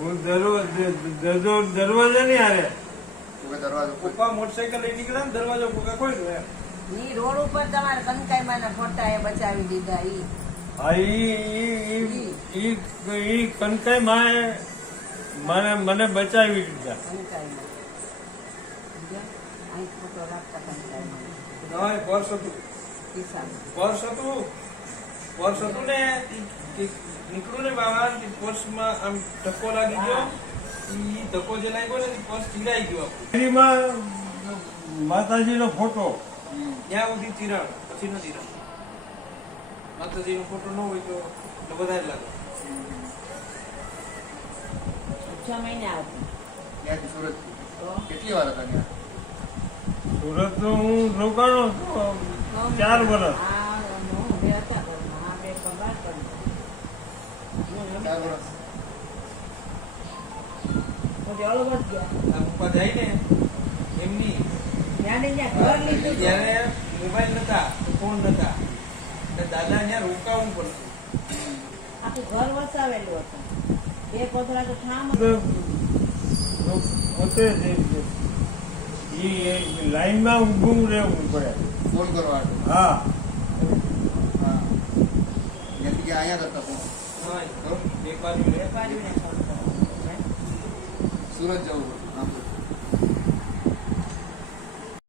હું દરવાજા નહીં હારે કોકે દરવાજો પપ્પા મોટરસાઇકલ લઈ નીકળ્યા ને દરવાજો કોકા ખોલ્યો એમ. ઈ રોડ ઉપર તમારે કનકાઈમાંના ફોટા એ બચાવી દીધા ઈ. હા ઈ કનકાઈ માએ મને બચાવી દીધા. કનકાઈમાં. સમજ્યા? અહીં ફોટો રાખતા કનકાઈમાં. નહીં, પર્સ હતું. ખિસ્સામાં. પર્સ હતું ને નીકળું ને બહાર પર્સમાં આમ ધક્કો લાગી ગયો. ઈ ધક્કો જે લાગ્યો ને પર્સ ચીરાઈ ગયો. એમાં માતાજીનો ફોટો ત્યાં સુધી ચીરાણ પછી નથી ચીરાણ. માતાજીનો ફોટો ન હોય તો વધારે લાગે. 6 મહિને આવતી. ત્યાંથી સુરત તો કેટલી વાર હતા ત્યાં? સુરત તો હું રોકાણો હતો 4 વર્ષ. આ બે હતા ઘરમાં. આ બે પગાર કરી. 4 વર્ષ. પછી અલબત્ત ગયા. આ પપ્પા જાય ને એમની ત્યાં ને ત્યાં ઘર લીધું હતું. ત્યારે મોબાઈલ નતા, ફોન નતા. એટલે દાદા ત્યાં રોકાવું પડતું. આખું ઘર વસાવેલું હતું. બે પધરા તો ઠામ પોતે લાઈનમાં ઊભું રહેવું પડે. ફોન કરવા હાટુ. હા હા ત્યાંથી કે અહીંયા કરતા ફોન એક બાજુ લે. વેપારીને ફોન કરો. સુરત જવું પડે. આમ